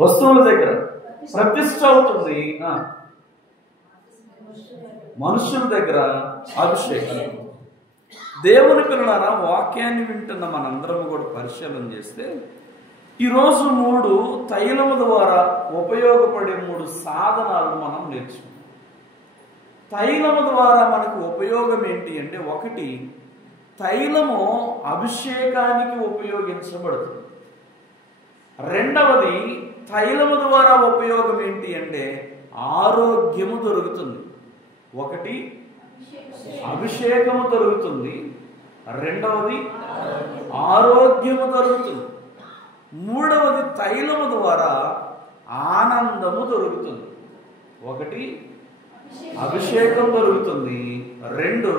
వస్తువుల దగ్గర ప్రతిష్ఠ అవుతుంది, మనుషుల దగ్గర అభిషేకం. దేవుని పిల్లలారా, వాక్యాన్ని వింటున్న మనందరం కూడా పరిశీలన చేస్తే ఈరోజు 3 తైలము ద్వారా ఉపయోగపడే 3 సాధనాలు మనం నేర్చుకున్నాం. తైలము ద్వారా మనకు ఉపయోగం ఏంటి అంటే, 1 తైలము అభిషేకానికి ఉపయోగించబడుతుంది. 2వది తైలము ద్వారా ఉపయోగం ఏంటి అంటే ఆరోగ్యము దొరుకుతుంది. 1 అభిషేకము దొరుకుతుంది, 2వది ఆరోగ్యము దొరుకుతుంది, 3వది తైలము ద్వారా ఆనందము దొరుకుతుంది. 1 అభిషేకం దొరుకుతుంది, 2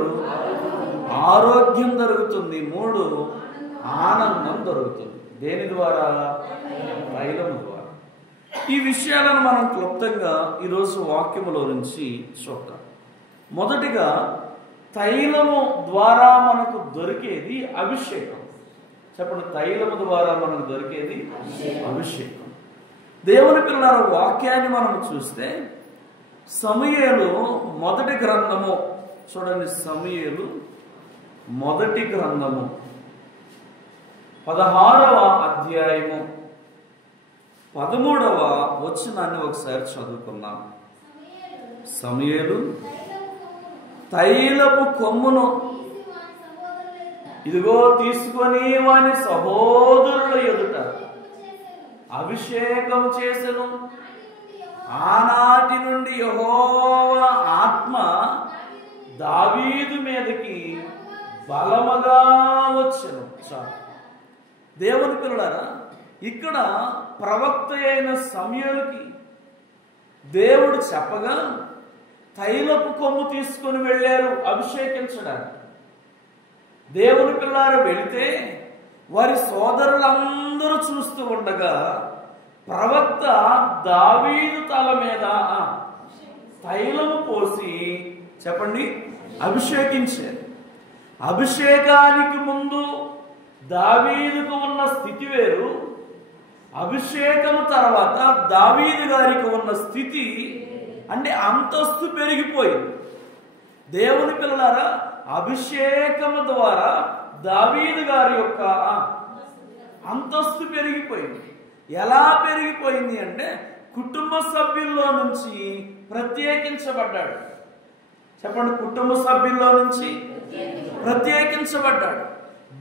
ఆరోగ్యం దొరుకుతుంది, 3 ఆనందం దొరుకుతుంది. దేని ద్వారా? తైలము ద్వారా. ఈ విషయాలను మనం క్లుప్తంగా ఈరోజు వాక్యములో నుంచి చూద్దాం. మొదటిగా తైలము ద్వారా మనకు దొరికేది అభిషేకం. చెప్పండి, తైలము ద్వారా మనకు దొరికేది అభిషేకం. దేవుని పిల్లల వాక్యాన్ని మనం చూస్తే సమూయేలు మొదటి గ్రంథము చూడండి. సమూయేలు మొదటి గ్రంథము 16వ అధ్యాయము 13వ వచనాన్ని ఒకసారి చదువుకున్నాం. సమూయేలు తైలపు కొమ్మును ఇదిగో తీసుకొని వాని సహోదరుల ఎదుట అభిషేకం చేసెను. ఆనాటి నుండి యెహోవా ఆత్మ దావీదు మీదకి బలముగా వచ్చెను. చాలు. దేవుని పిల్లలారా, ఇక్కడ ప్రవక్త అయిన సమూయేలుకి దేవుడు చెప్పగా తైలపు కొమ్ము తీసుకొని వెళ్ళారు అభిషేకించడానికి. దేవుని పిల్లారు వెళితే వారి సోదరులందరూ చూస్తూ ఉండగా ప్రవక్త దావీదు తల మీద తైలము పోసి చెప్పండి అభిషేకించారు. అభిషేకానికి ముందు దావీదుకు ఉన్న స్థితి వేరు, అభిషేకం తర్వాత దావీదు గారికి ఉన్న స్థితి అంటే అంతస్తు పెరిగిపోయింది. దేవుని పిల్లలారా, అభిషేకము ద్వారా దావీదు గారి యొక్క అంతస్తు పెరిగిపోయింది. ఎలా పెరిగిపోయింది అంటే కుటుంబ సభ్యుల్లో నుంచి ప్రత్యేకించబడ్డాడు. చెప్పండి, కుటుంబ సభ్యుల్లో నుంచి ప్రత్యేకించబడ్డాడు.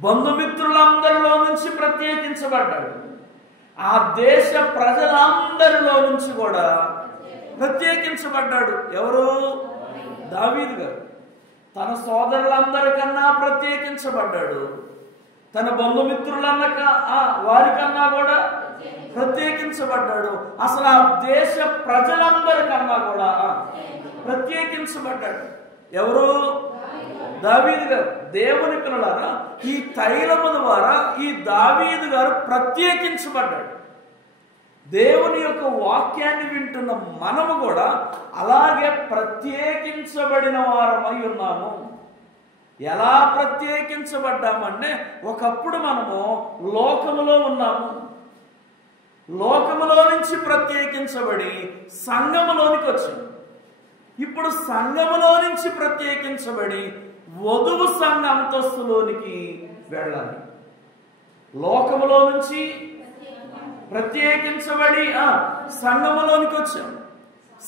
బంధుమిత్రులందరిలో నుంచి ప్రత్యేకించబడ్డాడు. ఆ దేశ ప్రజలందరిలో నుంచి కూడా ప్రత్యేకించబడ్డాడు. ఎవరు? దావీదు గారు. తన సోదరులందరికన్నా ప్రత్యేకించబడ్డాడు. తన బంధుమిత్రులన్నక వారికన్నా కూడా ప్రత్యేకించబడ్డాడు. అసలు ఆ దేశ ప్రజలందరికన్నా కూడా ప్రత్యేకించబడ్డాడు. ఎవరు? దావీదు గారు. దేవుని పిల్లలారా, ఈ తైలము ద్వారా ఈ దావీదు గారు ప్రత్యేకించబడ్డాడు. దేవుని యొక్క వాక్యాన్ని వింటున్న మనము కూడా అలాగే ప్రత్యేకించబడిన వారమై ఉన్నాము. ఎలా ప్రత్యేకించబడ్డామంటే ఒకప్పుడు మనము లోకములో ఉన్నాము. లోకములో నుంచి ప్రత్యేకించబడి సంఘములోనికి వచ్చాము. ఇప్పుడు సంఘములో నుంచి ప్రత్యేకించబడి వధువు సంఘ అంతస్తులోనికి వెళ్ళాలి. లోకములో నుంచి ప్రత్యేకించబడి సంఘములోనికి వచ్చాము.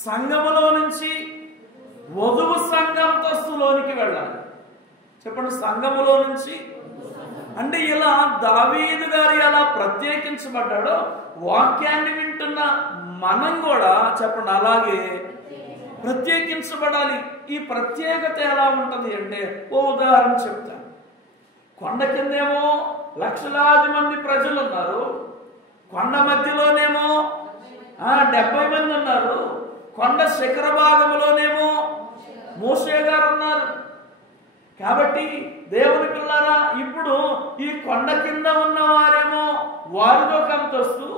సంఘములో నుంచి వధువు సంఘ అంతస్తులోనికి వెళ్ళాలి. చెప్పండి, సంఘములో నుంచి అంటే ఇలా దావీదు గారు ఎలా ప్రత్యేకించబడ్డాడో వాక్యాన్ని వింటున్న మనం కూడా చెప్పండి అలాగే ప్రత్యేకించబడాలి. ఈ ప్రత్యేకత ఎలా ఉంటుంది అంటే ఓ ఉదాహరణ చెప్తాను. కొండ కిందేమో లక్షలాది మంది ప్రజలు ఉన్నారు, కొండ మధ్యలోనేమో 70 మంది ఉన్నారు, కొండ శిఖర భాగంలోనేమో మోషే గారు ఉన్నారు. కాబట్టి దేవుని పిల్లారా, ఇప్పుడు ఈ కొండ కింద ఉన్న వారేమో వారితో అంతస్తు,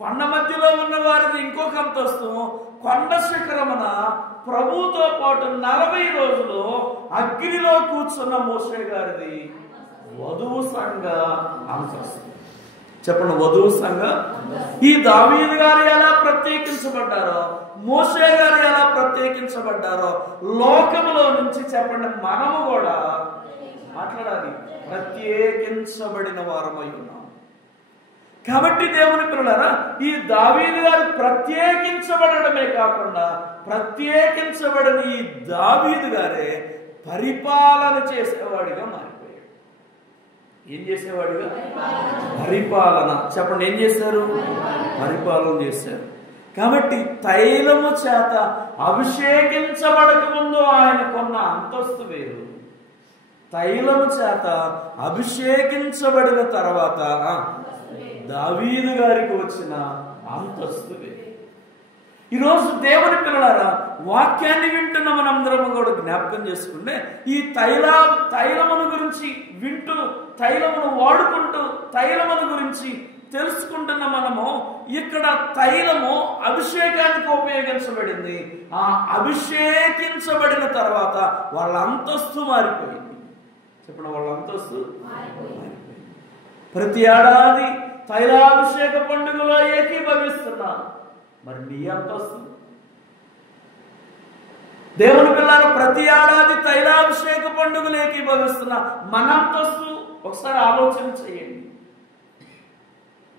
కొండ మధ్యలో ఉన్న వారిది ఇంకొక అంతస్తు, కొండ శిఖరమున ప్రభువుతో పాటు 40 రోజులు అగ్నిలో కూర్చున్న మోషే గారిది వధువు సంఘ అంతస్తు. చెప్పండి, వధువు సంఘం. ఈ దావీదు గారు ఎలా ప్రత్యేకించబడ్డారో, మోషే గారు ఎలా ప్రత్యేకించబడ్డారో, లోకములో నుంచి చెప్పండి మనము కూడా మాట్లాడాలి, ప్రత్యేకించబడిన వారమై ఉన్నాం. కాబట్టి దేవుని పిల్లలారా, ఈ దావీదు గారు ప్రత్యేకించబడమే కాకుండా ప్రత్యేకించబడిన ఈ దావీదు గారే పరిపాలన చేసేవాడిగా మారిపోయాడు. ఏం చేసేవాడిగా? పరిపాలన. చెప్పండి, ఏం చేశారు? పరిపాలన చేశారు. కాబట్టి తైలము చేత అభిషేకించబడక ముందు ఆయనకున్న అంతస్తు వేరు, తైలము చేత అభిషేకించబడిన తర్వాత దావీదు గారికి వచ్చిన అంతస్తు వేరు. ఈరోజు దేవుని పిల్లలారా, వాక్యాన్ని వింటున్న మనందరం కూడా జ్ఞాపకం చేసుకుంటే, ఈ తైలమును గురించి వింటూ, తైలమును వాడుకుంటూ, తైలమును గురించి తెలుసుకుంటున్న మనము, ఇక్కడ తైలము అభిషేకానికి ఉపయోగించబడింది. ఆ అభిషేకించబడిన తర్వాత వాళ్ళ అంతస్తు మారిపోయింది. చెప్పండి, వాళ్ళ అంతస్తు మారిపోయింది. ప్రతి ఏడాది తైలాభిషేక పండుగలో ఏకీభవిస్తున్నాను. మరి నీ అంతస్తు? దేవుని పిల్లలు ప్రతి ఏడాది తైలాభిషేక పండుగలు ఏకీభవిస్తున్నా, మన అంతస్తు ఒకసారి ఆలోచన చేయండి.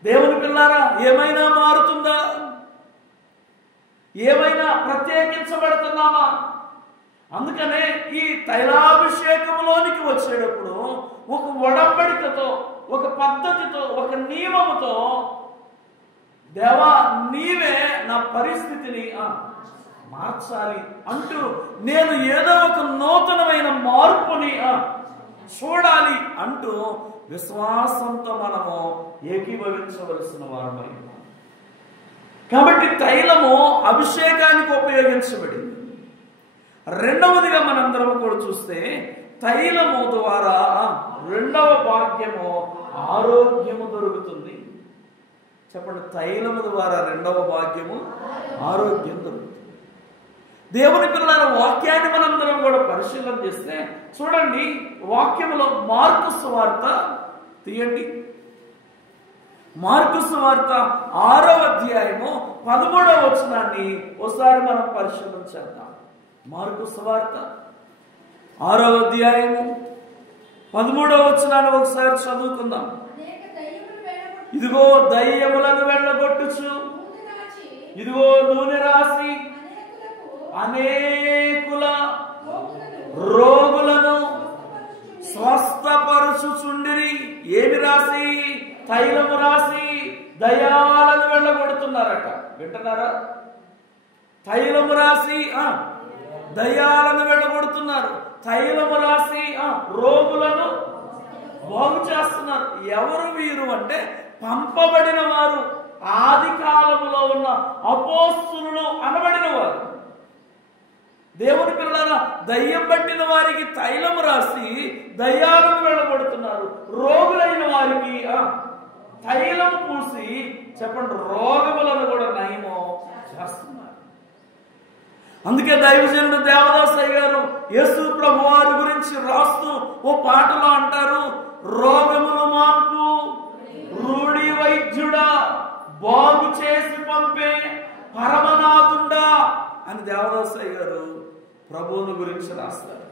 దేవుని పిల్లారా, ఏమైనా మారుతుందా? ఏమైనా ప్రత్యేకించబడుతున్నామా? అందుకనే ఈ తైలాభిషేకంలోనికి వచ్చేటప్పుడు ఒక ఒడంబడికతో, ఒక పద్ధతితో, ఒక నియమముతో, దేవా నీవే నా పరిస్థితిని మార్చాలి అంటూ, నేను ఏదో ఒక నూతనమైన మార్పుని చూడాలి అంటూ విశ్వాసంతో మనము ఏకీభవించవలసిన వారమై. కాబట్టి తైలము అభిషేకానికి ఉపయోగించబడింది. రెండవదిగా మనందరం కూడా చూస్తే, తైలము ద్వారా రెండవ భాగ్యము ఆరోగ్యము దొరుకుతుంది. చెప్పండి, తైలము ద్వారా రెండవ భాగ్యము ఆరోగ్యం దొరుకుతుంది. దేవుని పిల్లల వాక్యాన్ని మనందరం కూడా పరిశీలన చేస్తే చూడండి, వాక్యములో మార్కు సువార్త తీయండి. మార్కు సువార్త 6వ అధ్యాయము 13వ వచనాన్ని ఒకసారి మనం పరిశీలన చేద్దాం. మార్కు సువార్త 6వ అధ్యాయము 13వ వచనాన్ని ఒకసారి చదువుకుందాం. ఇదిగో దయ్యములను వెళ్ళగొట్టుచు, ఇదిగో నూనె రాసి అనేకుల రోగులను స్వస్థపరచుచుండిరి. ఏమి రాసి? తైలము రాసి దయ్యాలను వెళ్ళగొడుతున్నారట. వింటున్నారా? తైలము రాసి దయ్యాలను వెళ్ళగొడుతున్నారు. తైలము రాసి రోగులను బాగు చేస్తున్నారు. ఎవరు వీరు అంటే, పంపబడిన వారు, ఆది కాలంలో ఉన్న అపోస్తులు అనబడిన వారు. దేవుని పిల్లల దయ్యం పట్టిన వారికి తైలము రాసి దయ్యాలను వెళ్ళగొడుతున్నారు. రోగులైన వారికి తైలము పూసి చెప్పండి రోగములను కూడా నయము చేస్తున్నారు. అందుకే దైవజనుడు దేవదాసయ్య గారు యేసు ప్రభు వారి గురించి రాస్తూ ఓ పాటలో అంటారు, రోగములు మాన్పు రూఢి వైద్యుడా, బాగు చేసి పంపే పరమనాథుండా అని దేవదాసయ్య గారు ప్రభువుని గురించి రాస్తారు.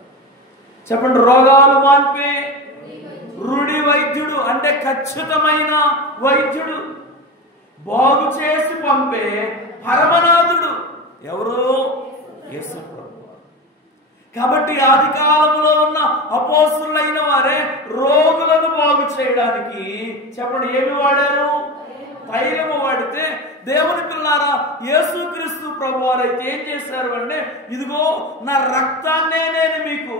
చెప్పండి, రోగాలు మాన్పే రూఢి వైద్యుడు అంటే ఖచ్చితమైన వైద్యుడు, బాగు చేసి పంపే పరమనాథుడు ఎవరు? యేసు ప్రభు. కాబట్టి ఆది కాలంలో ఉన్న అపోస్తులైన వారే రోగులను బాగు చేయడానికి చెప్పండి ఏమి వాడారు? తైలము వాడితే, దేవుని పిల్లారా యేసుక్రీస్తు ప్రభువారైతే ఏం చేశారు అంటే, ఇదిగో నా రక్తాన్నే నేను మీకు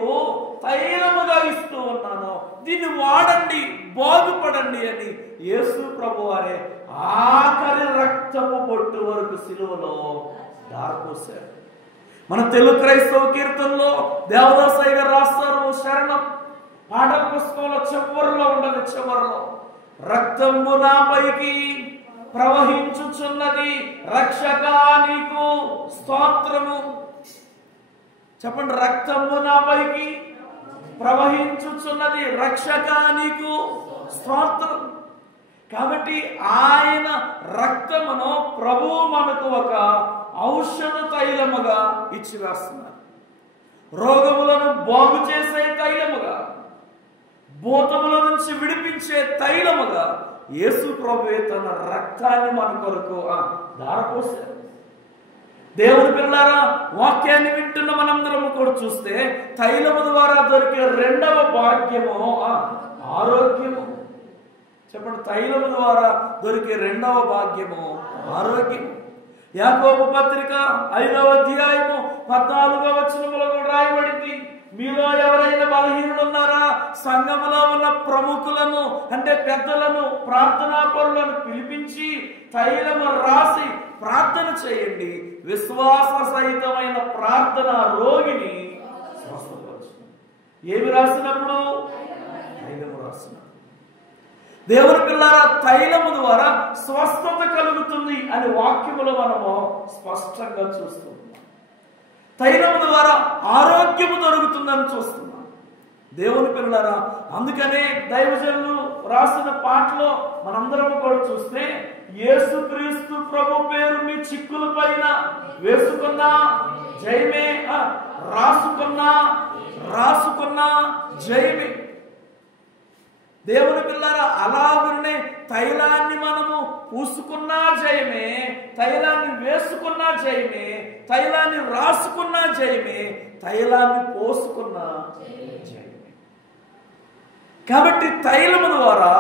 తైలముగా ఇస్తూ ఉన్నాను, దీన్ని వాడండి, బాగుపడండి అని యేసు ప్రభువారే ఆఖరి రక్తము బొట్టు వరకు సిలువలో దారిపోశారు. మన తెలుగు క్రైస్తవ కీర్తనలో దేవదాసయ్య గారు రాస్తారు, శరణం పాటల పుస్తకంలో చివరిలో ఉండదు, చివరిలో రక్తము నాపైకి ప్రవహించుచున్నది, రక్షకా నీకు స్తోత్రము. చెప్పండి, రక్తము నాపైకి ప్రవహించుచున్నది, రక్షకా నీకు స్తోత్రం. కాబట్టి ఆయన రక్తమును ప్రభువు మనకు ఒక ఔషధ తైలముగా ఇచ్చి వేస్తున్నారు. రోగములను బాగు చేసే తైలముగా, భూతముల నుంచి విడిపించే తైలముగా యేసు ప్రభువే తన రక్తాన్ని మన కొరకు ధారపోశారు. దేవుని పిల్లారా, వాక్యాన్ని వింటున్న మనందరము కూడా చూస్తే తైలము ద్వారా దొరికే రెండవ భాగ్యము ఆరోగ్యము. చెప్పండి, తైలము ద్వారా దొరికే రెండవ భాగ్యము ఆరోగ్యము. యాకోబు పత్రిక 5వ అధ్యాయము 14వ వచనములో కూడా రాయబడింది, మీలో ఎవరైనా బలహీనులు ఉన్నారా, సంఘములో ఉన్న ప్రముఖులను అంటే పెద్దలను, ప్రార్థనా పరులను పిలిపించి తైలము రాసి ప్రార్థన చేయండి, విశ్వాస సహితమైన ప్రార్థన రోగిని స్వస్థపరచును. ఏమి రాసినప్పుడు? తైలము రాసినప్పుడు. దేవుని పిల్లారా, తైలము ద్వారా స్వస్థత కలుగుతుంది అని వాక్యములో మనము స్పష్టంగా చూస్తున్నాం. తైలము ద్వారా ఆరోగ్యము దొరుకుతుందని చూస్తున్నాం. దేవుని పిల్లారా, అందుకనే దైవజనులు రాసిన పాటలో మనందరం కూడా చూస్తే, యేసుక్రీస్తు ప్రభు పేరు మీ చిక్కుల పైన వేసుకున్నా జయమే, రాసుకున్నా జయమే. దేవుని పిల్లారా, అలాగనే తైలాన్ని మనము పూసుకున్నా జయమే, తైలాన్ని వేసుకున్నా జయమే, తైలాన్ని రాసుకున్నా జయమే, తైలాన్ని పోసుకున్నా జయమే. కాబట్టి తైలము ద్వారా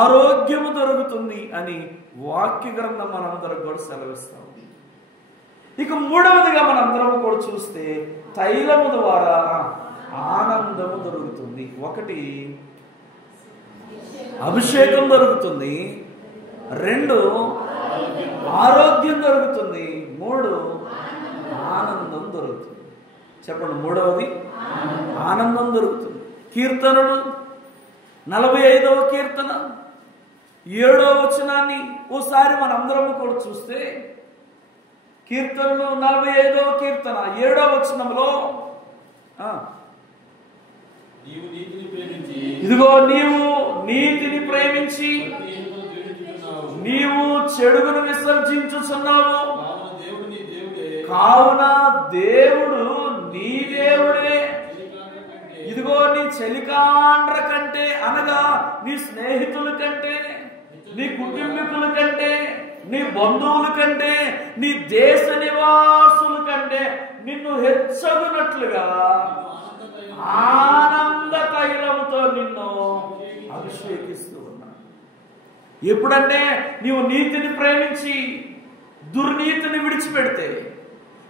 ఆరోగ్యము దొరుకుతుంది అని వాక్య గ్రంథం మనందరం కూడా సెలవిస్తాం. ఇక మూడవదిగా మనందరం కూడా చూస్తే తైలము ద్వారా ఆనందము దొరుకుతుంది. ఒకటి అభిషేకం దొరుకుతుంది, 2 ఆరోగ్యం దొరుకుతుంది, 3 ఆనందం దొరుకుతుంది. చెప్పండి, మూడవది ఆనందం దొరుకుతుంది. కీర్తనలు 45వ కీర్తన 7వ వచనాన్ని ఓసారి మనందరం కూడా చూస్తే, కీర్తనలు 45వ కీర్తన 7వ వచనంలో, ఇదిగో నీవు నీతిని ప్రేమించి నీవు చెడుగును విసర్జించుచున్నావు, కావున దేవుడు నీ దేవుడే. ఇదిగో నీ చెలికాండ్ర కంటే, అనగా నీ స్నేహితుల కంటే, నీ కుటుంబీకుల కంటే, నీ బంధువుల కంటే, నీ దేశ నివాసుల కంటే నిన్ను హెచ్చగునట్లుగా ఆనంద తైలముతో నిన్ను అభిషేకిస్తూ ఉన్నాడు. ఎప్పుడంటే నీవు నీతిని ప్రేమించి దుర్నీతిని విడిచిపెడితే,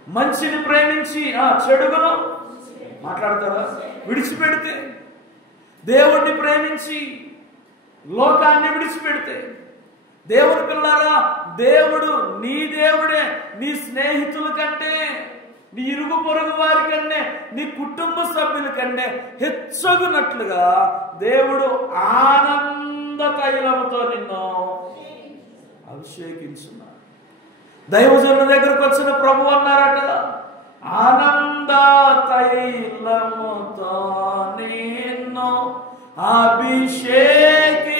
మంచిని ప్రేమించి చెడుగును మాట్లాడతారా విడిచిపెడితే, దేవుణ్ణి ప్రేమించి లోకాన్ని విడిచిపెడితే, దేవుని పిల్లారా, దేవుడు నీ దేవుడే. నీ స్నేహితుల కంటే, నీ ఇరుగు పొరుగు వారి కంటే, నీ కుటుంబ సభ్యుల కంటే హెచ్చగునట్లుగా దేవుడు ఆనంద తైలముతో నిన్ను అభిషేకించున్నాడు. దైవజనుల దగ్గరకు వచ్చిన ప్రభు అన్నారట, ఆనంద తైలముతో నిన్ను అభిషేకించి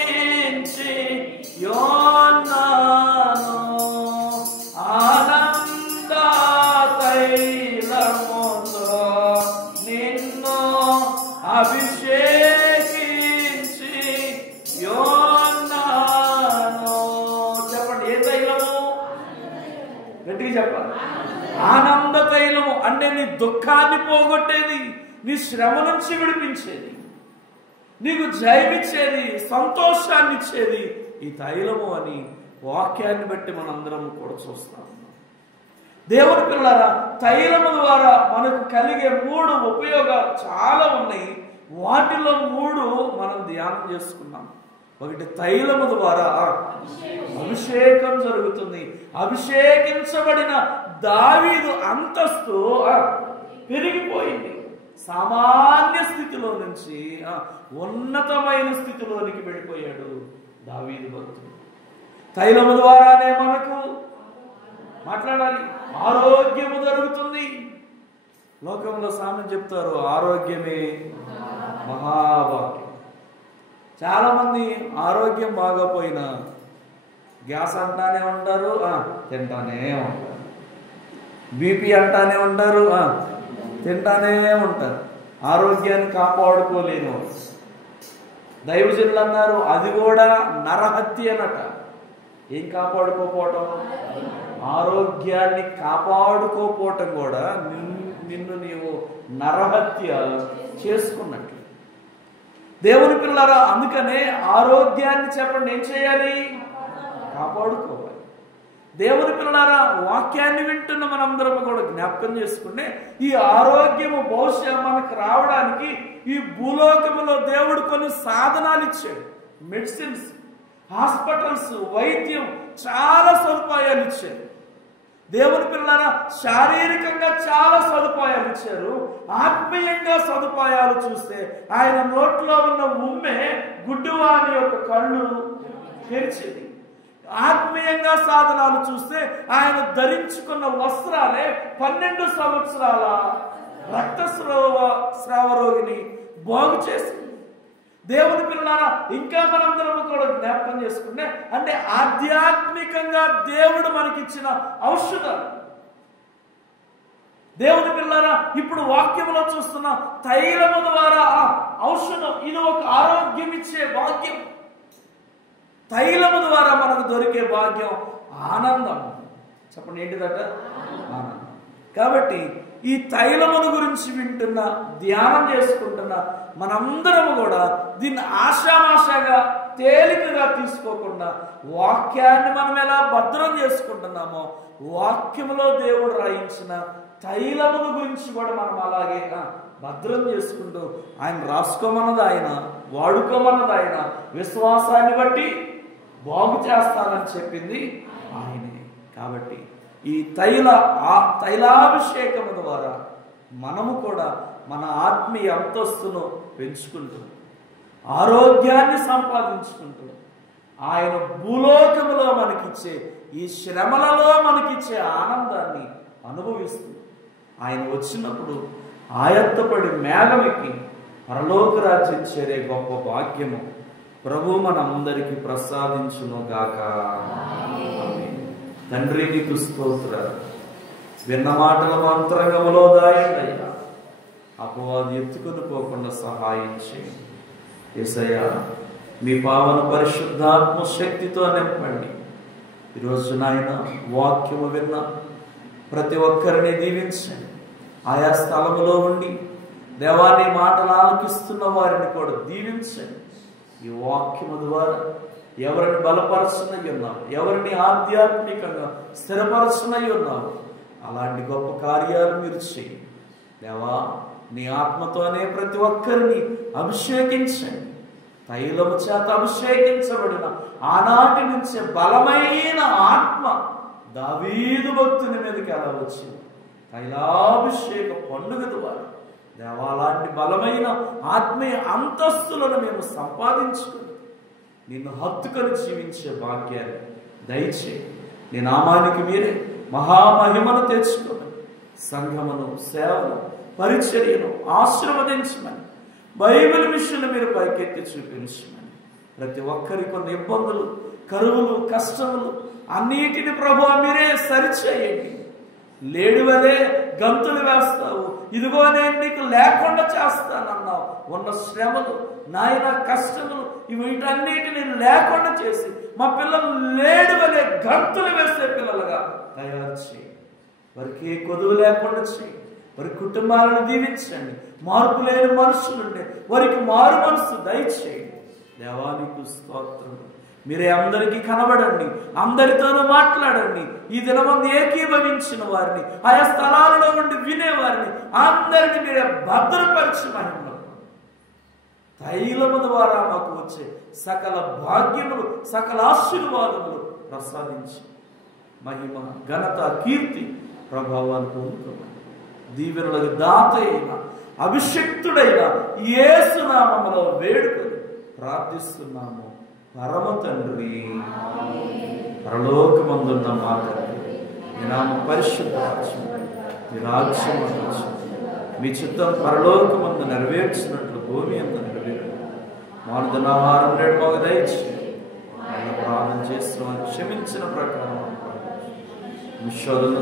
యోన్నాను, ఆనంద తైలముతో నిన్ను అభిషేకించి యోన్నాను. చెప్పండి, ఏ తైలము? గట్టిగా చెప్పాలి. ఆనంద తైలము అంటే నీ దుఃఖాన్ని పోగొట్టేది, నీ శ్రమ నుంచి విడిపించేది, నీకు జయమిచ్చేది, సంతోషాన్ని ఇచ్చేది ఈ తైలము అని వాక్యాన్ని బట్టి మనందరం కూడా చూస్తాం. దేవుని పిల్లలారా, తైలము ద్వారా మనకు కలిగే 3 ఉపయోగాలు చాలా ఉన్నాయి. వాటిలో 3 మనం ధ్యానం చేసుకున్నాం. ఒకటి, తైలము ద్వారా అభిషేకం జరుగుతుంది. అభిషేకించబడిన దావీదు అంతస్తు పెరిగిపోయింది. సామాన్య స్థితిలో నుంచి ఉన్నతమైన స్థితిలోనికి వెళ్ళిపోయాడు దావీదు భక్తుడు. తైలము ద్వారానే మనకు మాట్లాడాలి, ఆరోగ్యము జరుగుతుంది. లోకంలో సామెత చెప్తారు, ఆరోగ్యమే మహాభాగ్యం. చాలామంది ఆరోగ్యం బాగోపోయినా గ్యాస్ అంటానే ఉంటారు, తింటానే ఉంటారు. బీపీ అంటానే ఉంటారు, తింటానే ఉంటారు. ఆరోగ్యాన్ని కాపాడుకోలేని వారు. దైవజనులు అన్నారు అది కూడా నరహత్య అనట. ఏం కాపాడుకోపోవటం? ఆరోగ్యాన్ని కాపాడుకోపోవటం కూడా నిన్ను నీవు నరహత్య చేసుకున్నట్లు. దేవుని పిల్లరా, అందుకనే ఆరోగ్యాన్ని చెప్పండి ఏం చేయాలి? కాపాడుకోవాలి. దేవుని పిల్లలారా, వాక్యాన్ని వింటున్న మనందరం కూడా జ్ఞాపకం చేసుకుంటే ఈ ఆరోగ్యము బహుశా మనకు రావడానికి ఈ భూలోకములో దేవుడు కొన్ని సాధనాలు ఇచ్చాడు. మెడిసిన్స్, హాస్పిటల్స్, వైద్యం, చాలా సదుపాయాలు ఇచ్చారు. దేవుని పిల్లలారా, శారీరకంగా చాలా సదుపాయాలు ఇచ్చారు. ఆత్మీయంగా సదుపాయాలు చూస్తే ఆయన నోట్లో ఉన్న ఉమ్మే గుడ్డివాని యొక్క కళ్ళు తెరిచింది. ఆత్మీయంగా సాధనాలు చూస్తే ఆయన ధరించుకున్న వస్త్రాలే 12 సంవత్సరాల రక్తస్రావ రోగిని బాగు చేసింది. దేవుని పిల్లలారా, ఇంకా మనందరం కూడా జ్ఞాపకం చేసుకుంటే అంటే ఆధ్యాత్మికంగా దేవుడు మనకిచ్చిన ఔషధాలు. దేవుని పిల్లలారా, ఇప్పుడు వాక్యంలో చూస్తున్న తైలము ద్వారా ఔషధం, ఇది ఒక ఆరోగ్యం ఇచ్చే భాగ్యం. తైలము ద్వారా మనకు దొరికే భాగ్యం ఆనందం. చెప్పండి ఏంటిదట? ఆనందం. కాబట్టి ఈ తైలమును గురించి వింటున్న, ధ్యానం చేసుకుంటున్న మనందరం కూడా దీన్ని ఆషామాషాగా తేలికగా తీసుకోకుండా వాక్యాన్ని మనం ఎలా భద్రం చేసుకుంటున్నామో వాక్యములో దేవుడు రాయించిన తైలమును గురించి కూడా మనం అలాగే భద్రం చేసుకుంటూ ఆయన రాసుకోమన్నది ఆయన, వాడుకోమన్నది ఆయన, విశ్వాసాన్ని బట్టి బాగు చేస్తానని చెప్పింది ఆయనే. కాబట్టి ఈ తైలాభిషేకము ద్వారా మనము కూడా మన ఆత్మీయ అంతస్తును పెంచుకుంటూ ఆరోగ్యాన్ని సంపాదించుకుంటూ ఆయన భూలోకములో మనకిచ్చే ఈ శ్రమలలో మనకిచ్చే ఆనందాన్ని అనుభవిస్తూ ఆయన వచ్చినప్పుడు ఆయత్తపడి మేఘమెక్కి పరలోక రాజ్యం చేరే గొప్ప భాగ్యము ప్రభు మనందరికీ ప్రసాదించును గాక. తండ్రి నీకు స్తోత్రాలు. విన్న మాటల అంతరంగములో దాయండయ్యా, అపవాది ఎత్తుకుని పోకుండా సహాయం చేయండి. యేసయ్యా, మీ పావన పరిశుద్ధాత్మ శక్తితో నింపండి. ఈరోజు నాయన వాక్యము విన్న ప్రతి ఒక్కరిని దీవించండి. ఆయా స్థలములో ఉండి దేవాన్ని మాటలు ఆలకిస్తున్న వారిని కూడా దీవించండి. ఈ వాక్యము ద్వారా ఎవరిని బలపరచునై ఉన్నావు, ఎవరిని ఆధ్యాత్మికంగా స్థిరపరచునై ఉన్నావు, అలాంటి గొప్ప కార్యాలు మీరు చేయండి దేవా. నీ ఆత్మతోనే ప్రతి ఒక్కరిని అభిషేకించండి. తైలము చేత అభిషేకించబడిన ఆనాటి నుంచే బలమైన ఆత్మ దావీదు భక్తుని మీదకి ఎలా వచ్చింది? తైలాభిషేక పండుగ ద్వారా దేవాలాంటి బలమైన ఆత్మీయ అంతస్తులను మేము సంపాదించుకుని నిన్ను హత్తుకొని జీవించే భాగ్యాన్ని దయచేయి. నీ నామానికి మీరే మహామహిమను తెచ్చుకోమని, సంఘమును, సేవను, పరిచర్యను ఆశీర్వదించమని, బైబిల్ మిషన్ను మీరు పైకెత్తి చూపించమని, ప్రతి ఒక్కరికి కొన్ని ఇబ్బందులు, కరువులు, కష్టములు అన్నిటిని ప్రభువా మీరే సరిచేయండి. లేడువలే గంతులు వేస్తావు, ఇదిగో నేను నీకు లేకుండా చేస్తానన్నావు. ఉన్న శ్రమలు నాయన, కష్టములు వీటన్నిటిని లేకుండా చేసి మా పిల్లలు లేడువలే గంతులు వేసే పిల్లలుగా తయారు చేయండి. వారికి ఏ కొదువు లేకుండా చేయండి. వారి కుటుంబాలను దీవించండి. మార్పు లేని మనుషులుండే వారికి మారు మనసు దయచేయండి. దేవానికి స్తోత్రం. మీరే అందరికీ కనబడండి, అందరితోనూ మాట్లాడండి. ఈ దినమందు ఏకీభవించిన వారిని, ఆయా స్థలాలలో ఉండి వినేవారిని అందరినీ మీరే భద్రపరిచి మహిమలో తైలము ద్వారా మాకు వచ్చే సకల భాగ్యములు, సకల ఆశీర్వాదములు ప్రసాదించి మహిమ, ఘనత, కీర్తి, ప్రభావాలు పొందుకోమని దీవెనలకు దాత అయిన అభిషక్తుడైన యేసు నామములో వేడుకొని ప్రార్థిస్తున్నాము పరమ తండ్రి. పరలోకమందున్న మా తండ్రి, మీ నామ పరిశుద్ధపరచండి, మీ రాజ్యం వచ్చి మీ చిత్తం పరలోకమందు నెరవేర్చినట్లు భూమి అందు నెరవేరు. మానదనాహారం నేడు మాకు దయచేయండి. ఆయన ప్రార్థన చేస్తున్నామని క్షమించిన ప్రకారం శోధన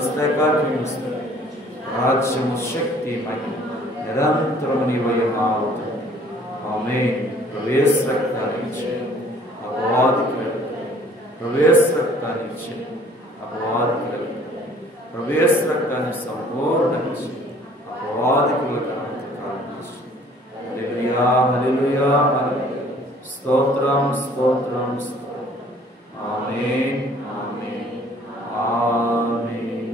రాజ్యము శక్తి మహిమ నిరంతరం నీవయ్యమా అవుతుంది. ఆమేన్. ప్రవేశ రక్తాన్ని ఇచ్చే అపవాదికి ప్రవేశ రక్తాన్ని ఇచ్చే అపవాదికి ప్రవేశ రక్తాన్ని సంపూర్ణించి అపవాదికులకు హల్లెలూయా హల్లెలూయా హల్లెలూయా. స్తోత్రం స్తోత్రం స్తోత్రం. ఆమేన్ ఆమేన్ ఆమేన్.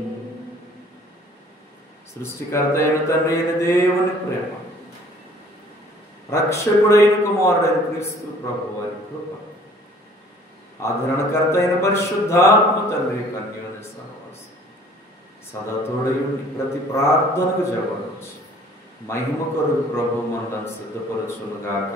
సృష్టికర్త అయిన తండ్రి అయిన దేవుని ప్రేమ, రక్షకుడైన కుమారుడైన క్రీస్తు ప్రభు వారి కృప, ఆదరణకర్త అయిన పరిశుద్ధాత్మ తండ్రి యొక్క అన్యోన్య సహవాసం సదా తోడై ఉండి ప్రతి ప్రార్థనకు జవాబు మహిమ కొరకు ప్రభు మనల్ని సిద్ధపరచునుగాక.